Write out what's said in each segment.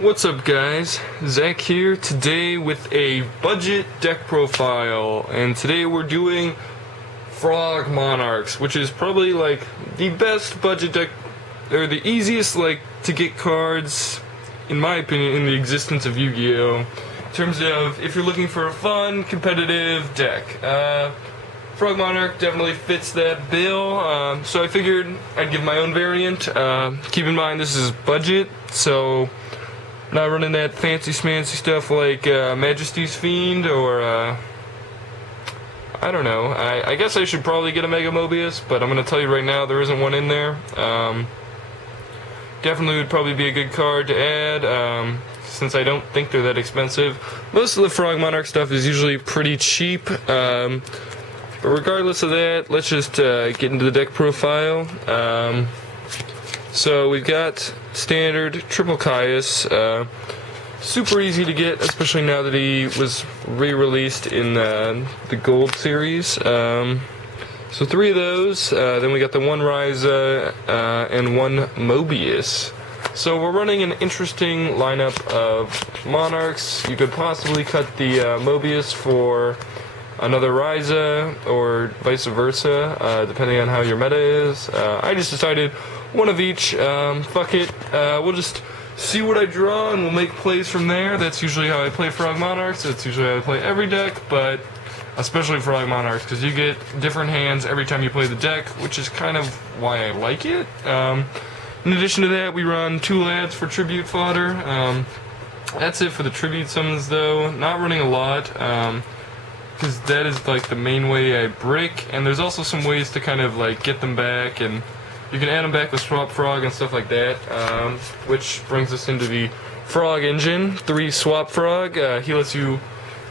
What's up, guys? Zach here today with a budget deck profile, and today we're doing Frog Monarchs, which is probably like the best budget deck, or the easiest to get cards, in my opinion, in the existence of Yu-Gi-Oh! In terms of if you're looking for a fun, competitive deck. Frog Monarch definitely fits that bill, so I figured I'd give my own variant. Keep in mind this is budget, so not running that fancy smancy stuff like Majesty's Fiend or I don't know. I guess I should probably get a Mega Mobius, but I'm going to tell you right now there isn't one in there. Definitely would probably be a good card to add, since I don't think they're that expensive. Most of the Frog Monarch stuff is usually pretty cheap, but regardless of that, let's just get into the deck profile. So we've got standard triple Caius, super easy to get, especially now that he was re-released in the Gold series. So 3 of those, then we got the 1 Ryza and 1 Mobius. So we're running an interesting lineup of Monarchs. You could possibly cut the Mobius for another Ryza, or vice versa, depending on how your meta is. I just decided one of each. Fuck it. We'll just see what I draw, and we'll make plays from there. That's usually how I play Frog Monarchs. That's usually how I play every deck, but especially Frog Monarchs, because you get different hands every time you play the deck, which is kind of why I like it. In addition to that, we run 2 lads for tribute fodder. That's it for the tribute summons, though. Not running a lot, because that is like the main way I brick, and there's also some ways to kind of get them back, and you can add them back with Swap Frog and stuff like that, which brings us into the Frog engine. 3 Swap Frog, he lets you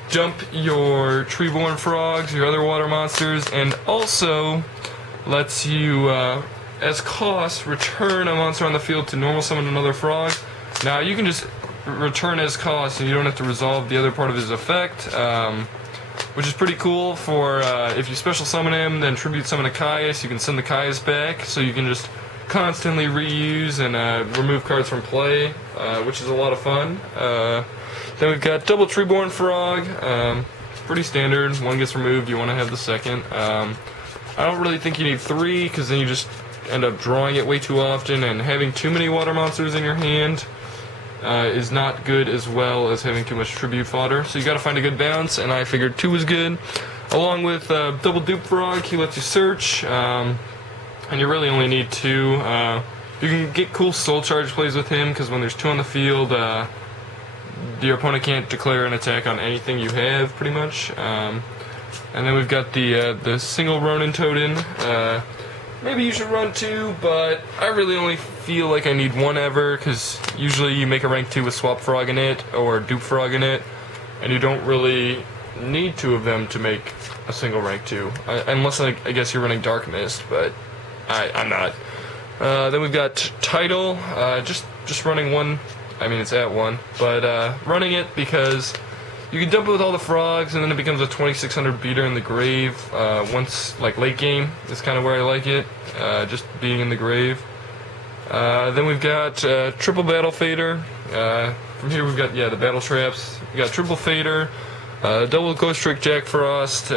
jump your Treeborn Frogs, your other water monsters, and also lets you, as cost, return a monster on the field to normal summon another frog. Now you can just return as cost, and you don't have to resolve the other part of his effect, which is pretty cool for if you special summon him, then tribute summon a Caius, you can send the Caius back, so you can just constantly reuse and remove cards from play, which is a lot of fun. Then we've got double Treeborn Frog, pretty standard. 1 gets removed, you want to have the second. I don't really think you need 3, because then you just end up drawing it way too often, and having too many water monsters in your hand is not good, as well as having too much tribute fodder. So you gotta find a good balance, and I figured 2 was good. Along with double Dupe Frog, he lets you search, and you really only need 2. You can get cool soul charge plays with him, because when there's 2 on the field, your opponent can't declare an attack on anything you have, pretty much. And then we've got the single Ronin Totem. Maybe you should run 2, but I really only feel like I need 1 ever, because usually you make a rank 2 with Swap Frog in it, or Dupe Frog in it, and you don't really need 2 of them to make a single rank 2. Unless, I guess you're running Dark Mist, but I'm not. Then we've got Tidal, just running 1, I mean it's at 1, but running it because you can dump it with all the frogs, and then it becomes a 2600 beater in the grave. Once, late game, is kind of where I like it, just being in the grave. Then we've got triple Battle Fader. From here we've got, the Battle Traps. We got triple Fader, double Ghost Trick Jack Frost,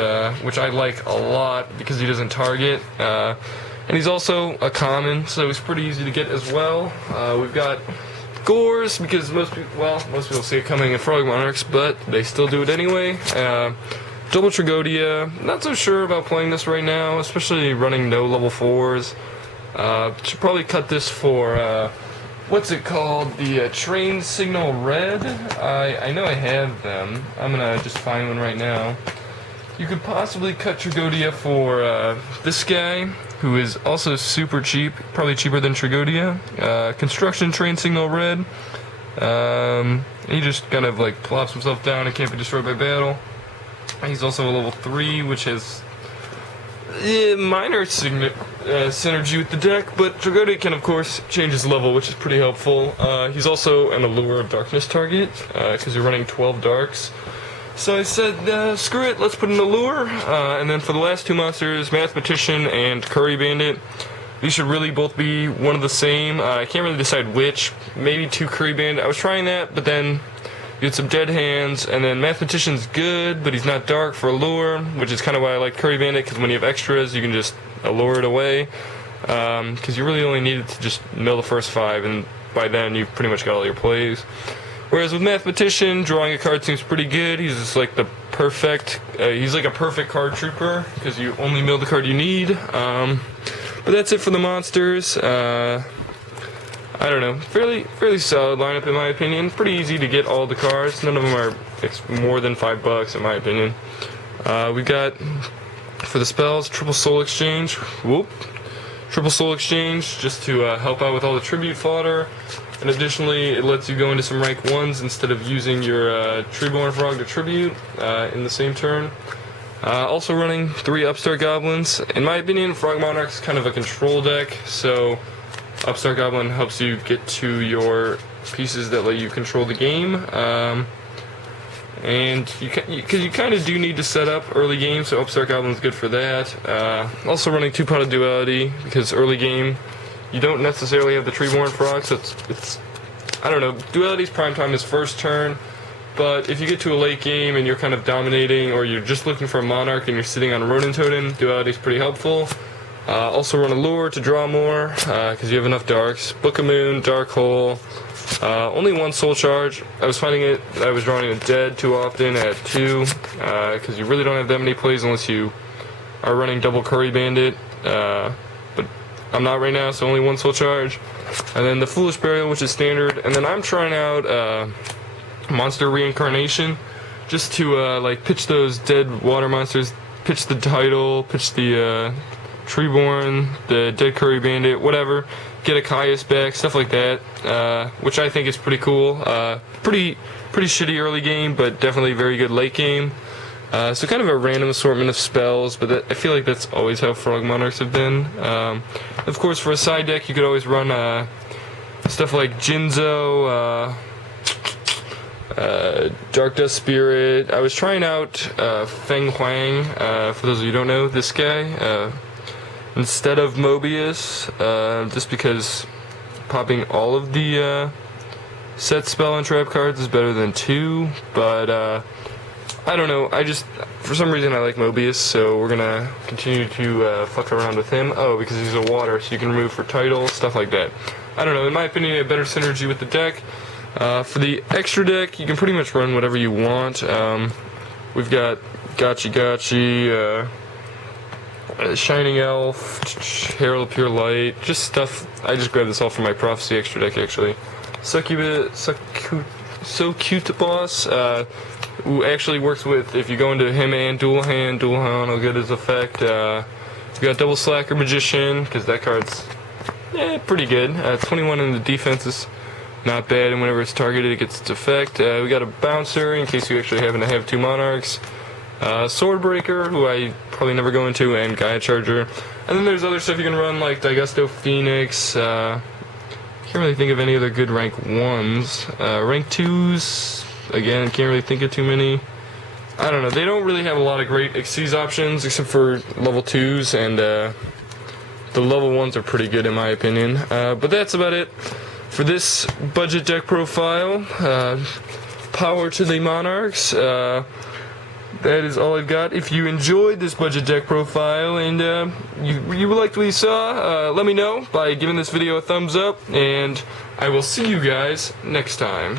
which I like a lot because he doesn't target. And he's also a common, so he's pretty easy to get as well. We've got Gores, because most people see it coming in Frog Monarchs, but they still do it anyway. Double Trigodia, not so sure about playing this right now, especially running no level 4s. Should probably cut this for, what's it called, the Train Signal Red. I know I have them. I'm gonna just find one right now. You could possibly cut Trigodia for this guy, who is also super cheap, probably cheaper than Trigodia. Construction Train Signal Red. He just kind of plops himself down and can't be destroyed by battle. He's also a level 3, which has minor synergy with the deck, but Trigodia can of course change his level, which is pretty helpful. He's also an Allure of Darkness target, because you're running 12 darks. So I said, screw it, let's put an Allure, and then for the last 2 monsters, Mathematician and Curry Bandit, These should really both be one of the same. I can't really decide which. Maybe 2 Curry Bandit. I was trying that, but then you get some Dead Hands, and then Mathematician's good, but he's not dark for Allure, which is kind of why I like Curry Bandit, because when you have extras, you can just allure it away. Because you really only needed to just mill the first 5, and by then you've pretty much got all your plays. Whereas with Mathematician, drawing a card seems pretty good. He's just like the perfect, he's like a perfect card trooper, because you only mill the card you need. But that's it for the monsters. I don't know, fairly solid lineup in my opinion. Pretty easy to get all the cards. None of them are more than $5 in my opinion. We got for the spells Triple Soul Exchange. Triple Soul Exchange just to help out with all the tribute fodder. And additionally, it lets you go into some rank 1s instead of using your Treeborn Frog to tribute in the same turn. Also running 3 Upstart Goblins. In my opinion, Frog Monarch is kind of a control deck, so Upstart Goblin helps you get to your pieces that let you control the game. And because you kind of do need to set up early game, so Upstart Goblin is good for that. Also running 2 Pot of Duality, because early game you don't necessarily have the Treeborn Frog, so it's I don't know, Duality's prime time is first turn. But if you get to a late game and you're kind of dominating, or you're just looking for a Monarch and you're sitting on a Ronin Totem, Duality is pretty helpful. Also run Allure to draw more, because you have enough Darks. Book of Moon, Dark Hole, only 1 Soul Charge. I was finding it that I was drawing it dead too often at 2, because you really don't have that many plays unless you are running double Curry Bandit. But I'm not right now, so only 1 Soul Charge. And then the Foolish Burial, which is standard. And then I'm trying out Monster Reincarnation, just to like pitch those dead water monsters, pitch the Tidal, pitch the Treeborn, the dead Curry Bandit, whatever, get a Caius back, stuff like that, which I think is pretty cool. Pretty shitty early game, but definitely very good late game. So kind of a random assortment of spells, but I feel like that's always how Frog Monarchs have been. Of course, for a side deck, you could always run stuff like Jinzo, Dark Dust Spirit. I was trying out Feng Huang, for those of you who don't know, this guy, instead of Mobius, just because popping all of the set spell and trap cards is better than 2, but I don't know, for some reason I like Mobius, so we're gonna continue to fuck around with him. Oh, because he's a water, so you can remove for title, stuff like that. I don't know, in my opinion, a better synergy with the deck. For the extra deck, you can pretty much run whatever you want. We've got Gachi, Shining Elf, Herald of Pure Light, just stuff. I just grabbed this all from my Prophecy extra deck, actually. So Cute Boss, who actually works with, if you go into him and Dual Hand will get his effect. We got Double Slacker Magician, because that card's pretty good. 21 in the defense is not bad, and whenever it's targeted, it gets its effect. We got a Bouncer, in case you actually happen to have 2 Monarchs. Swordbreaker, who I probably never go into, and Gaia Charger. And then there's other stuff you can run, like Daigusto Phoenix. Can't really think of any other good rank 1s. Rank 2s, again, can't really think of too many. I don't know, they don't really have a lot of great Xyz options, except for level 2s, and the level 1s are pretty good in my opinion. But that's about it for this budget deck profile. Power to the Monarchs. That is all I've got. If you enjoyed this budget deck profile and you liked what you saw, let me know by giving this video a thumbs up, and I will see you guys next time.